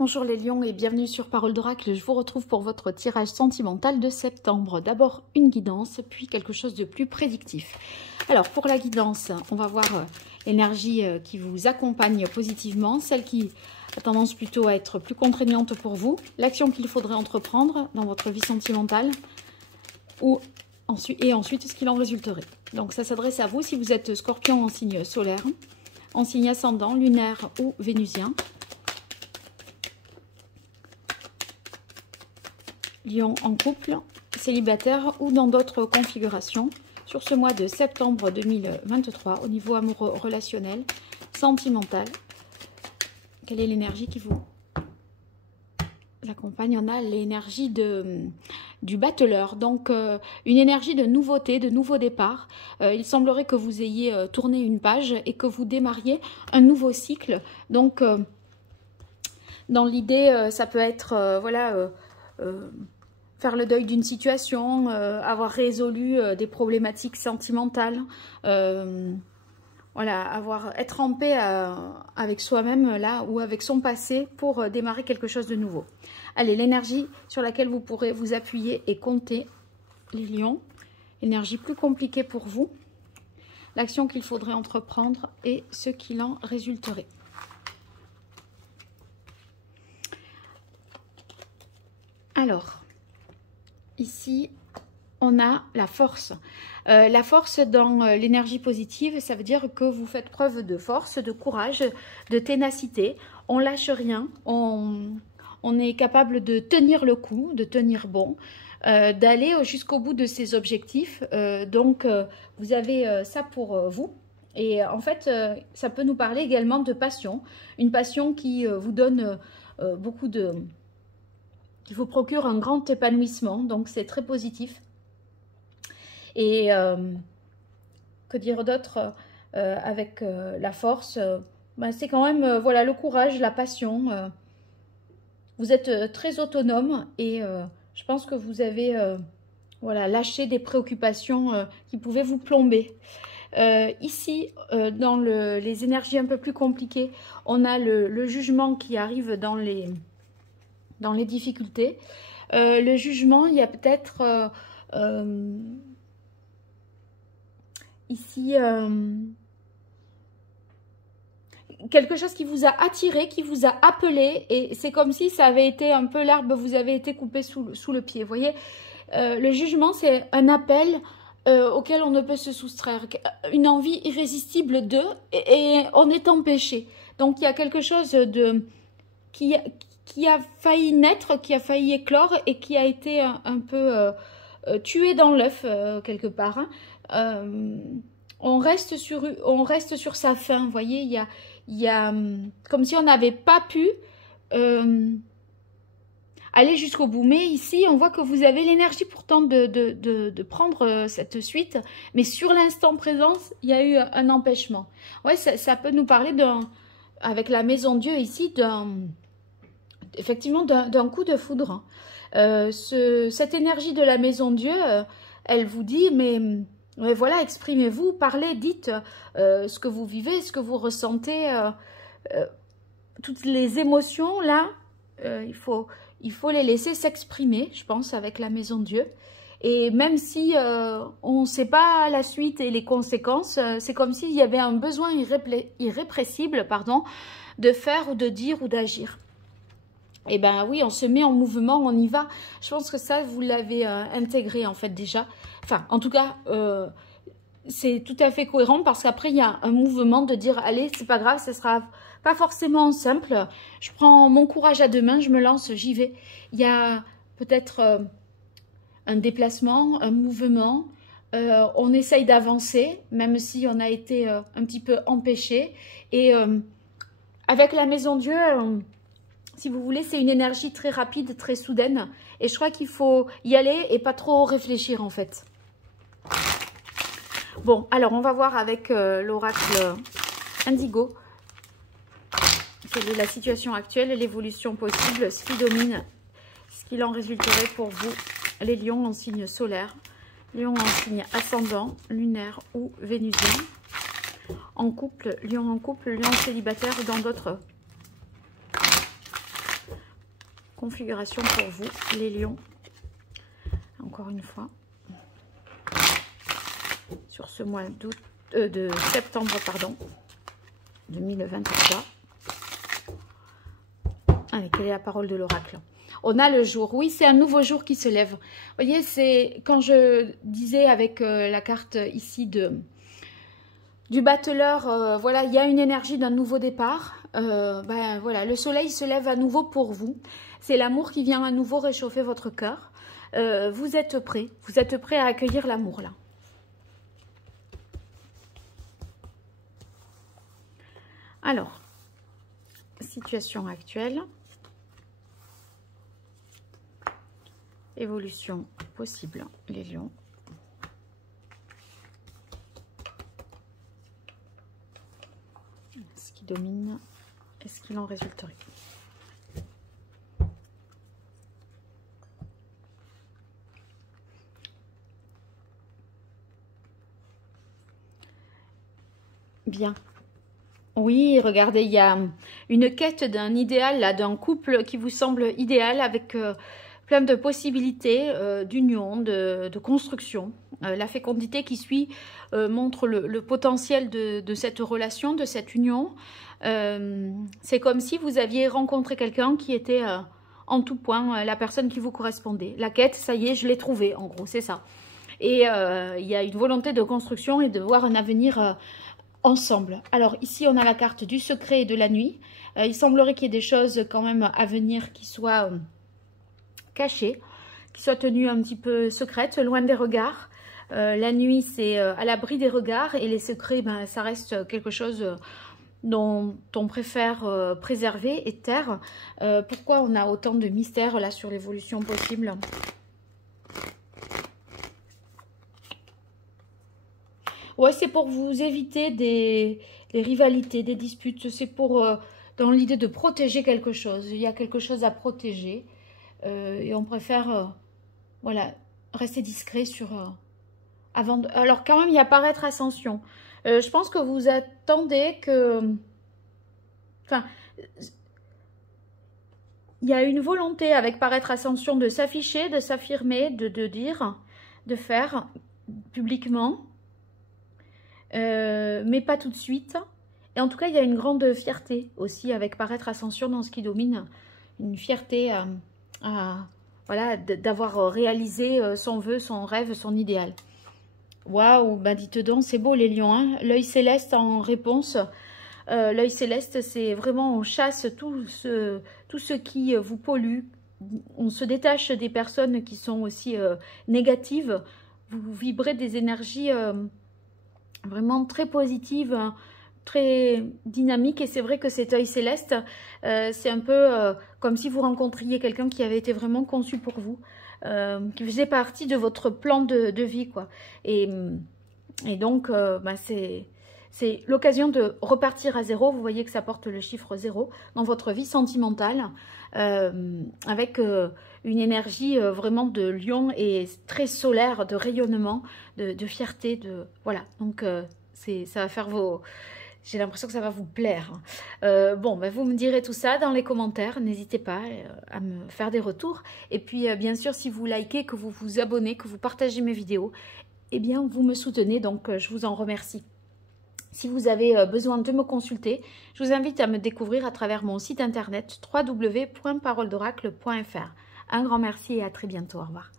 Bonjour les lions et bienvenue sur Parole d'Oracle. Je vous retrouve pour votre tirage sentimental de septembre. D'abord une guidance, puis quelque chose de plus prédictif. Alors pour la guidance, on va voir l'énergie qui vous accompagne positivement, celle qui a tendance plutôt à être plus contraignante pour vous, l'action qu'il faudrait entreprendre dans votre vie sentimentale, et ensuite ce qu'il en résulterait. Donc ça s'adresse à vous si vous êtes scorpion en signe solaire, en signe ascendant, lunaire ou vénusien. Lion en couple, célibataire ou dans d'autres configurations sur ce mois de septembre 2023 au niveau amoureux, relationnel, sentimental. Quelle est l'énergie qui vous accompagne? On a l'énergie du battleur, donc une énergie de nouveauté, de nouveau départ. Il semblerait que vous ayez tourné une page et que vous démarriez un nouveau cycle. Donc dans l'idée, ça peut être faire le deuil d'une situation, avoir résolu des problématiques sentimentales, être en paix avec soi-même là ou avec son passé pour démarrer quelque chose de nouveau. Allez, l'énergie sur laquelle vous pourrez vous appuyer et compter, les lions, l'énergie plus compliquée pour vous, l'action qu'il faudrait entreprendre et ce qu'il en résulterait. Alors, ici, on a la force. La force dans l'énergie positive, ça veut dire que vous faites preuve de force, de courage, de ténacité. On lâche rien, on est capable de tenir le coup, de tenir bon, d'aller jusqu'au bout de ses objectifs. Donc, vous avez ça pour vous. Et en fait, ça peut nous parler également de passion. Une passion qui vous donne beaucoup de... qui vous procure un grand épanouissement, donc c'est très positif. Et que dire d'autre avec la force, c'est quand même voilà, le courage, la passion. Vous êtes très autonome et je pense que vous avez lâché des préoccupations qui pouvaient vous plomber. Ici, dans les énergies un peu plus compliquées, on a le jugement qui arrive dans les difficultés. Le jugement, il y a peut-être ici quelque chose qui vous a attiré, qui vous a appelé, et c'est comme si ça avait été un peu l'herbe, vous avez été coupé sous le pied. Vous voyez, le jugement, c'est un appel auquel on ne peut se soustraire, une envie irrésistible et on est empêché. Donc il y a quelque chose qui a failli naître, qui a failli éclore et qui a été un peu tué dans l'œuf quelque part. On reste sur sa faim, vous voyez, il y a comme si on n'avait pas pu aller jusqu'au bout. Mais ici, on voit que vous avez l'énergie pourtant de prendre cette suite, mais sur l'instant présent, il y a eu un empêchement. Ouais, ça peut nous parler avec la maison Dieu ici, effectivement d'un coup de foudre. Cette énergie de la maison Dieu, elle vous dit, mais voilà, exprimez-vous, parlez, dites ce que vous vivez, ce que vous ressentez, toutes les émotions là, il faut les laisser s'exprimer, je pense, avec la maison Dieu. Et même si on ne sait pas la suite et les conséquences, c'est comme s'il y avait un besoin irrépressible, de faire ou de dire ou d'agir. Eh bien oui, on se met en mouvement, on y va. Je pense que ça, vous l'avez intégré en fait déjà. Enfin, en tout cas, c'est tout à fait cohérent parce qu'après, il y a un mouvement de dire, allez, c'est pas grave, ça sera pas forcément simple. Je prends mon courage à deux mains, je me lance, j'y vais. Il y a peut-être un déplacement, un mouvement. On essaye d'avancer, même si on a été un petit peu empêché. Et avec la maison Dieu... si vous voulez, c'est une énergie très rapide, très soudaine. Et je crois qu'il faut y aller et pas trop réfléchir, en fait. Bon, alors, on va voir avec l'oracle Indigo. Quelle est la situation actuelle et l'évolution possible, ce qui domine, ce qu'il en résulterait pour vous, les lions en signe solaire, lions en signe ascendant, lunaire ou vénusien. En couple, lion célibataire ou dans d'autres configuration pour vous, les lions. Encore une fois. Sur ce mois de septembre, pardon, 2023. Allez, quelle est la parole de l'oracle? On a le jour. Oui, c'est un nouveau jour qui se lève. Vous voyez, c'est quand je disais avec la carte ici du battleur, voilà, il y a une énergie d'un nouveau départ. Ben voilà, le soleil se lève à nouveau pour vous. C'est l'amour qui vient à nouveau réchauffer votre cœur. Vous êtes prêt à accueillir l'amour là. Alors, situation actuelle. Évolution possible, les lions. Ce qui domine, est-ce qu'il en résulterait? Bien. Oui, regardez, il y a une quête d'un idéal, là, d'un couple qui vous semble idéal avec plein de possibilités d'union, de construction. La fécondité qui suit montre le potentiel de cette relation, de cette union. C'est comme si vous aviez rencontré quelqu'un qui était en tout point la personne qui vous correspondait. La quête, ça y est, je l'ai trouvée, en gros, c'est ça. Et il y a une volonté de construction et de voir un avenir ensemble. Alors ici on a la carte du secret et de la nuit. Il semblerait qu'il y ait des choses quand même à venir qui soient cachées, qui soient tenues un petit peu secrètes, loin des regards. La nuit c'est à l'abri des regards et les secrets, ben, ça reste quelque chose dont on préfère préserver et taire. Pourquoi on a autant de mystères là sur l'évolution possible ? Ouais, c'est pour vous éviter des rivalités, des disputes. C'est pour, dans l'idée de protéger quelque chose. Il y a quelque chose à protéger. Et on préfère, voilà, rester discret sur... avant de... Alors, quand même, il y a paraître ascension. Je pense que vous attendez que... Enfin, il y a une volonté avec paraître ascension de s'afficher, de s'affirmer, de dire, de faire publiquement. Mais pas tout de suite. Et en tout cas, il y a une grande fierté aussi avec paraître ascension dans ce qui domine. Une fierté voilà, d'avoir réalisé son vœu, son rêve, son idéal. Waouh, bah dites donc, c'est beau les lions, hein. L'œil céleste en réponse. L'œil céleste, c'est vraiment, on chasse tout ce qui vous pollue. On se détache des personnes qui sont aussi négatives. Vous vibrez des énergies... vraiment très positive, très dynamique. Et c'est vrai que cet œil céleste, c'est un peu comme si vous rencontriez quelqu'un qui avait été vraiment conçu pour vous, qui faisait partie de votre plan de vie, quoi. Et donc, bah, c'est l'occasion de repartir à zéro. Vous voyez que ça porte le chiffre 0 dans votre vie sentimentale, avec une énergie vraiment de lion et très solaire, de rayonnement, de fierté, voilà. Donc ça va faire vos... J'ai l'impression que ça va vous plaire. Bon, bah, vous me direz tout ça dans les commentaires. N'hésitez pas à me faire des retours. Et puis, bien sûr, si vous likez, que vous vous abonnez, que vous partagez mes vidéos, eh bien, vous me soutenez. Donc, je vous en remercie. Si vous avez besoin de me consulter, je vous invite à me découvrir à travers mon site internet www.paroledoracle.fr. Un grand merci et à très bientôt. Au revoir.